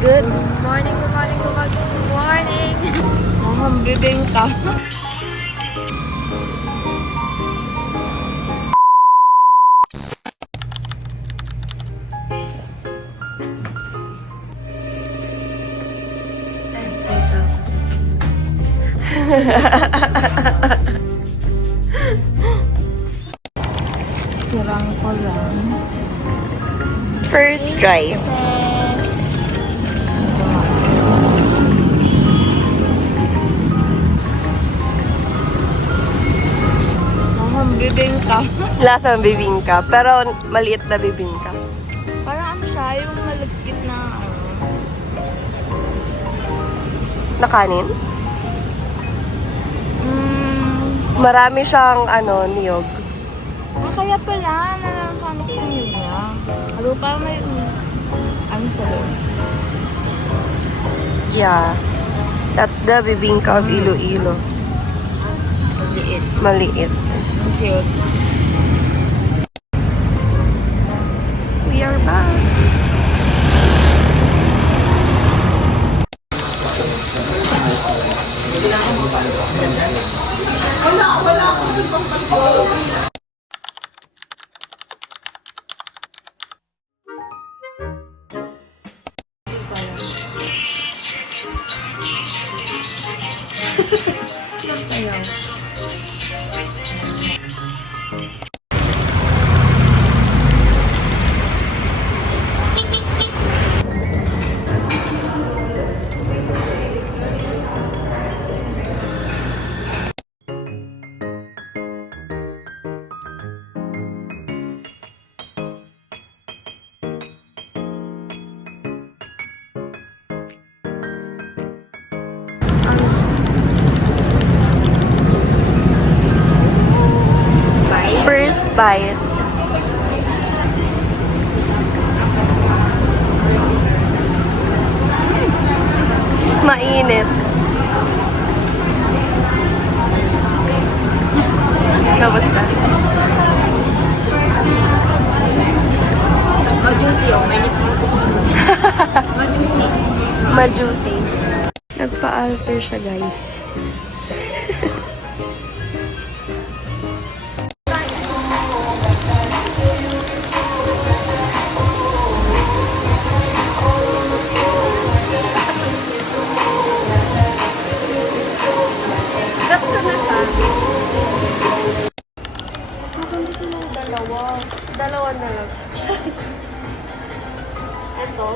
Good morning, good morning, good morning, good morning. Mahambibing ka. Sirang ko lang. First drive. Bibingka. Lasang bibingka, pero maliit na bibingka. Parang ano siya, yung malagkit na Na kanin? Marami siyang niyog. kaya pala, nalasahan ko yung yun niya. Ano, parang may, ano sa loob? Yeah. That's the bibingka of Iloilo. Liit. Maliit. Cute. We are back. First bite. Mainit. Kamusta? Majuicy oh, mainit mo. Majuicy. Majuicy. Nagpa-alter siya, guys. Gasta na siya. Maganda silang dalawa. Dalawa na lang. Ito.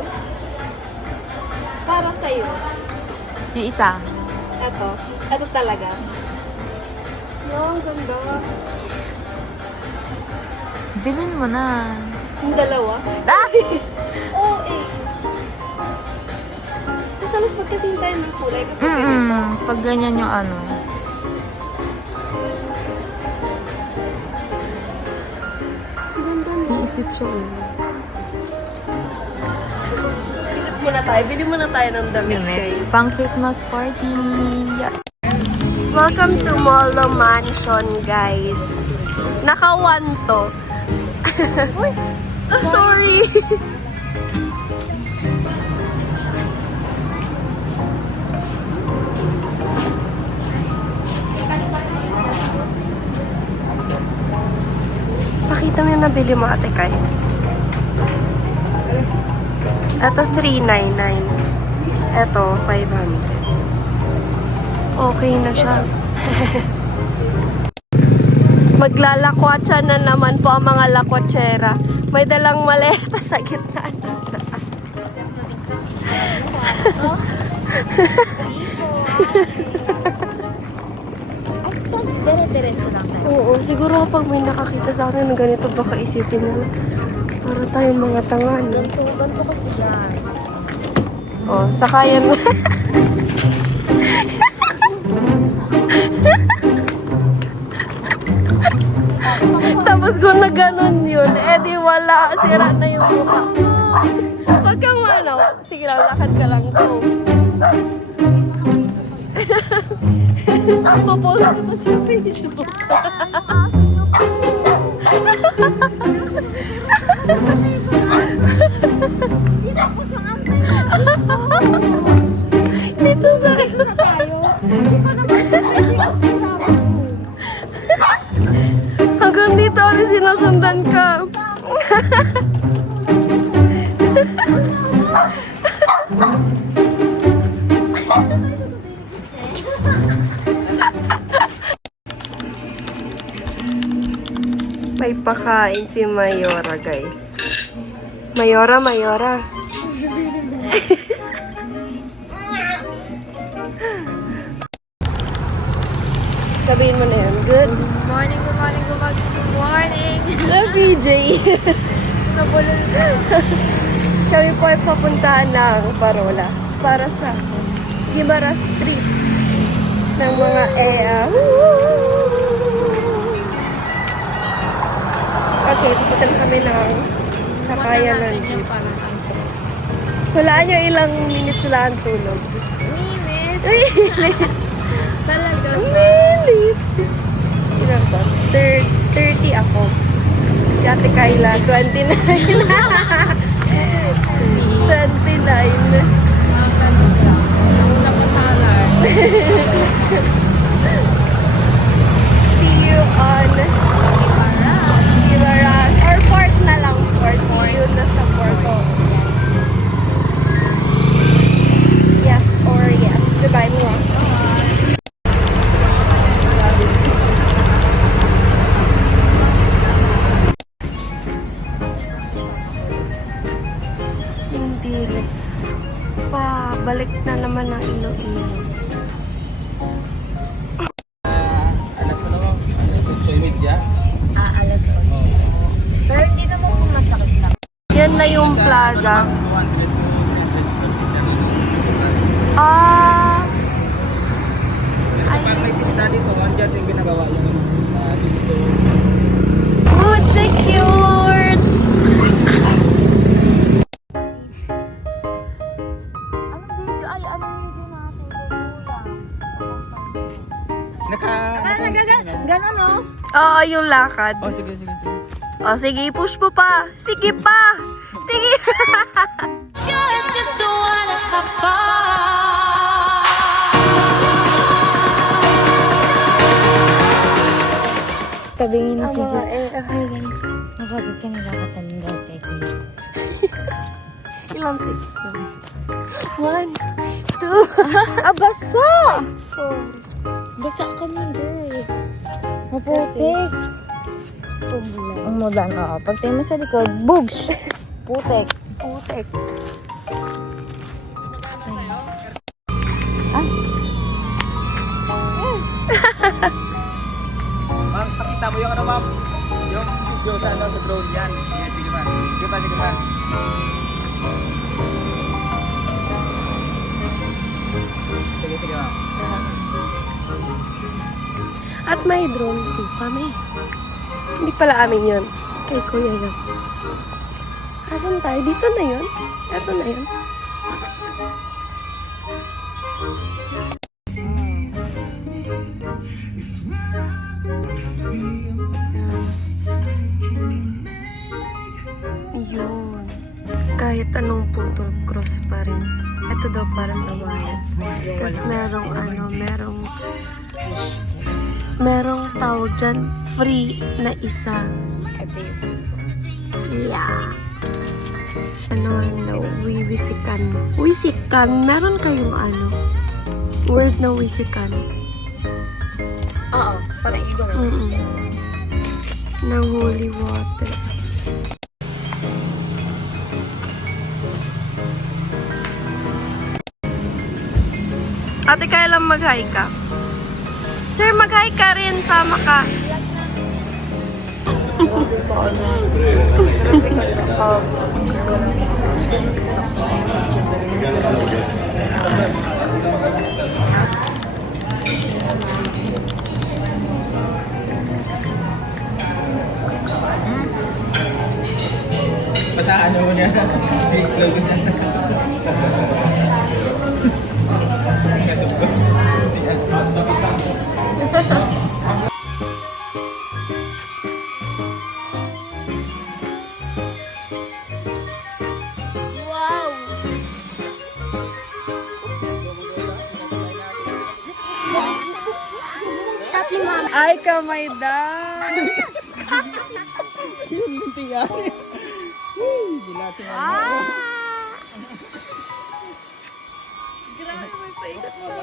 Para sa'yo. Yung isa. Ito. Ito talaga. Yung ganda. Bilhin mo na. Yung dalawa. Ah! Oo eh. Tapos alas magkasing tayo ng kulay kapag ganito. Pag ganyan yung ano. Ganda na. Iisip siya ulo. Isip muna tayo. Bili muna tayo ng damit, guys. Pang Christmas party. Welcome to Molo Mansion, guys. Naka-1 to. Uy! Sorry! Pakita mo yung nabili mo, Ate Kai. Ito, 399. Ito, 500. Okay na siya. Maglalakwatsa na naman po ang mga lakwatsera. May dalang maleta sa gitna. Dire-diretso lang tayo. Oo, siguro kapag may nakakita sa akin na ganito, baka isipin nila, para tayong mga tanga, no? Ganto kasi yan. Oh, sakayan mo. Tapos kung na ganun yun, di wala, sira na yung mukha. Wag kang manaw. Sige lang, lakad ka lang. Go. Popost ko to sa Facebook. Dito po sa amin. May pakain si Mayora, guys. Mayora, Mayora. Sabihin mo na yun. Good Morning, good morning, good morning, good morning. BJ. Kami po ay papuntahan ng Parola para sa Guimara Street ng mga EA. Okay, pupunta na kami ng sakayan ng jeep. Hulaan nyo ilang minutes lang ang tulog. Minute. Talaga. Minutes. Ilan ba? 30 ako. Si Ate Kayla, 29. 29. See you on Ibaras. Or port na lang. Port. See you na sa Porto. Yes or yes. Goodbye mo. Hindi. Balik na naman ang Iloilo. Anak mo naman, social media. Alas 8. Pero hindi naman kung masakit sa Yan na yung plaza. Pag may pista dito, andyan yung ginagawa yung disco. Good, secured! Anong video? Ay, anong video natin? Ganon, no? Oo, yung lakad. Oh, sige. O, sige, push mo pa. Sige pa! Sige! Tabingin na si Ama, Diyos. eh, Hi guys, mapagod ka nagkakatanong kay Kuya. Ilang takes mo? 1, 2, Basa! 4. Basa ka na, girl. Maputik. Tumulan. Ang mudan, oo. Pag tayo mo sa likod, bugs! Putek. Putek. Nice. Ma'am, pakita mo yung ano, ma'am. Yung video sa ano, sa drone yan. Sige pa. Sige, ma'am. At may drone po kami. Hindi pala amin yun. Kay Kuya yun. Asan tayo? Dito na yun? Ito na yun. Yun. Kahit anong putol, cross pa rin. Ito daw para sa bayan. Tapos merong tawag dyan, free na isa. Yeah. Ano, wisikan. Wisikan, meron kayong word na wisikan. Oo, parang ibang Ng holy water. Ate, kaya lang mag-hi ka? Sir, mag-hi ka rin. Sama ka. Basahan mo niya. Close. Wow! Tati ma'am. Ay, kamay daw. Grabe, may paikot na.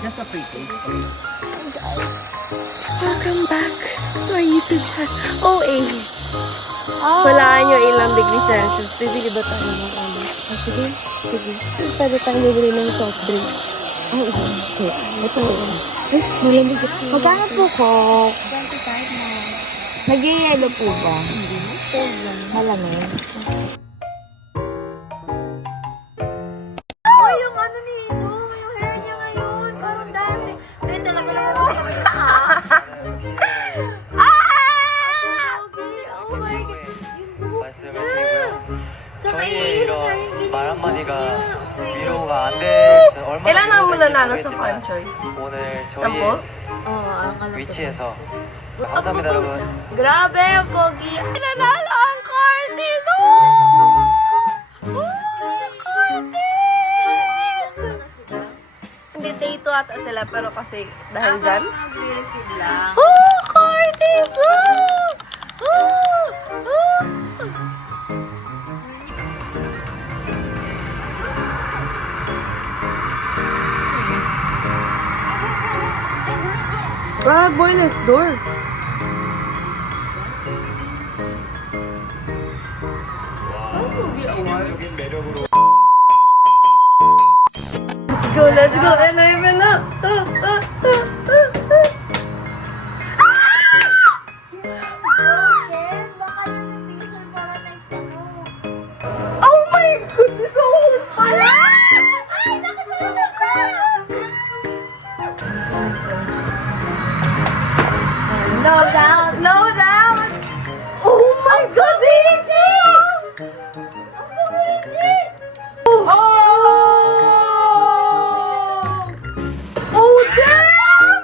Just a free taste. Welcome back to our YouTube channel. OA. Walaan nyo ilang degree Celsius. Bibili ba tayo ng ano? Sige. Sige. Pwede tayong bibili ng soft drinks. Ay, okay. Ito. Ay, malamig ito. Magkano po, Coke? 25 na. Nag-yellow po ba? Hindi. Malamig. Oh, yung ano ni Iso, yung hair niya ngayon. Parang dati. Then talaga lang ako siya. Okay, oh my God. Yung buhok niya. Sa 저희의 kaihirap na yung 이런 ginagawa 말 한마디가 niya. Oh my God. 위로가 안 될 얼마나 Ilan ang 위로될지 mananalo sa 모르겠지만 fan choice? 오늘 10? 저희의 Oo, ang alam ko. 위치에서 감사합니다 여러분. Grabe, ang pogi. Nanalo ang Curtis! Hindi, day 2 ata sila, pero kasi dahil dyan. Aggressive lang. Oh, Curtis! Bad boy next door. Let's go, and I'm in Baka yung teaser para next ano. Oh my goodness, oh pala! Ay, nakasama na siya! No doubt. No doubt! Oh my god, legit! Ang legit! Oh! Oh, damn!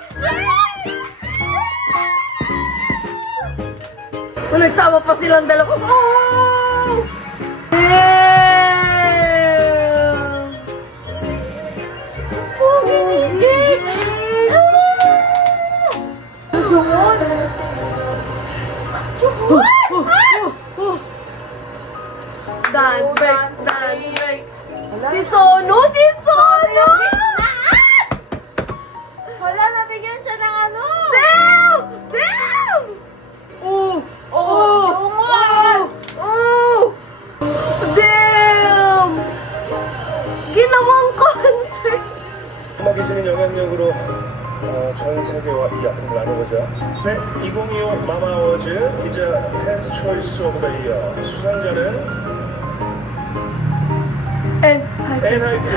Kung nagsama pa silang dalawa. Oh! Damn! Pogi legit! Dance break, dance break. Si Sono, si Sono! Wala, nabigyan siya ng ano! Damn! Damn! Oh! Oh! Jungar! Oh! Damn! Ginawang concert! 음악이 주는 영향력으로 전 세계와 이 아픔을 나눈 거죠. 네, 2025 마마워즈 기자 펜스 초이스 오브 더 이어 수상자는 NIT.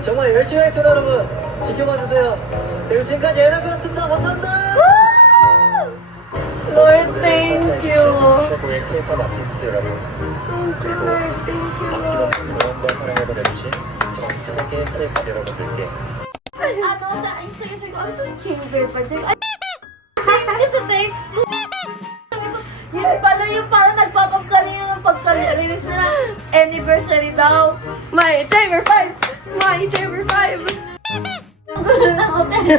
정말 열심히 하겠습니다 여러분. 지켜봐 주세요. 그리고 지금까지 에너비였습니다. 감사합니다. Lord, thank you. 최고의 K-pop 아티스트라고 Thank you, Lord. Thank you, Lord. 아낌없는 응원과 사랑을 보내주신 전 세계 K-pop 여러분들께 Ano sa Instagram ko, ano itong chamber pa dyan? Ay, thank you sa text ko. Yun pala yung parang nagpapagkanina ng pagka-release na ng anniversary daw. My chamber 5! My chamber 5! Ang gulo ng hotel.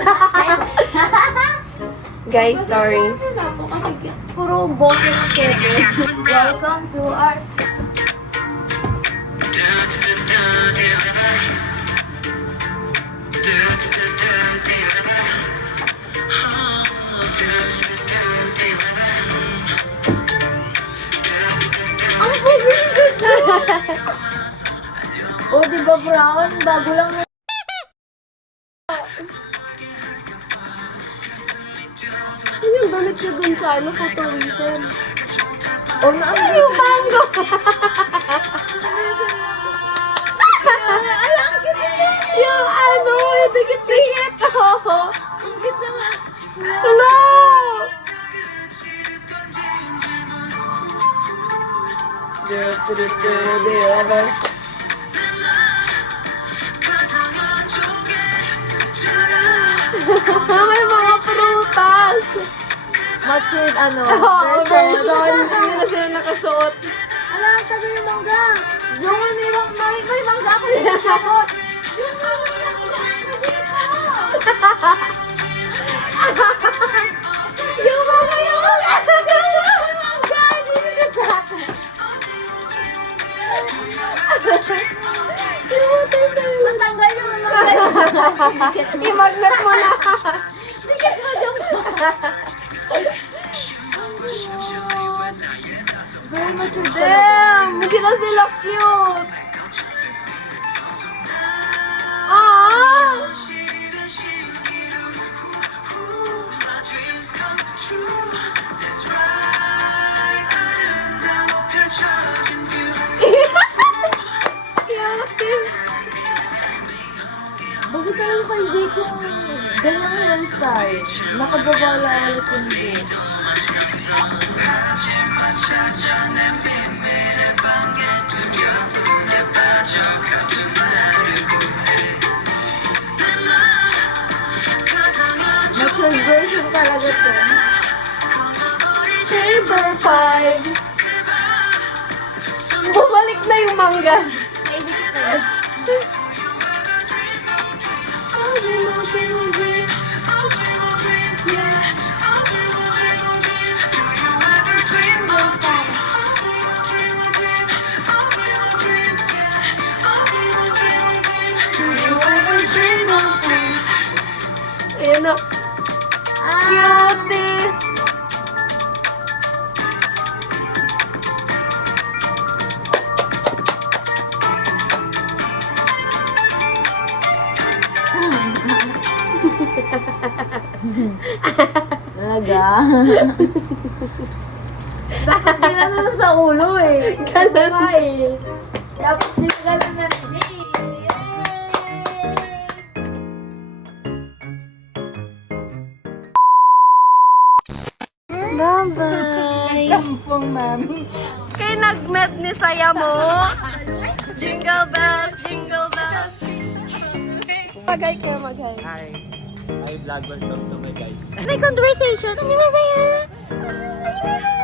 Guys, sorry. Kasi puro bongga ng kebe. Welcome to our... Oh, di ba brown? Bago lang yung donut nyo dun sa ano, photo reason? Oh, ano yung mango? Yung ano, yung dikit-dikit. Hello! May mga prutas. Matured ano, Oo, version. Hindi na sila nakasuot. Alam, tabi yung mangga. Yung may mangga ako yung nakakot. Yung may mangga Yung mga yung matanggal yung mangga. i-magnet mo na. Ticket mo yung very matured talaga. Damn! Hindi na sila cute. Ah! Bakit tayo kay Jake yung ganyan yung style? Nakababala ang sundo. Matured version talaga to. Chamber 5. Bumalik na yung mangga. May dikit na yun. Ayan na. Cutie. Talaga? Dapat ginano sa ulo eh. Ganun. Eh. Dapat dinagalan na rin eh. Bye-bye. Tampong mami. Kay nag-met ni saya mo. Jingle bells, jingle bells. Tagay kayo mag-hi. Hi. Hi, vlog. Welcome to my guys. May conversation. Ano na sa'yo?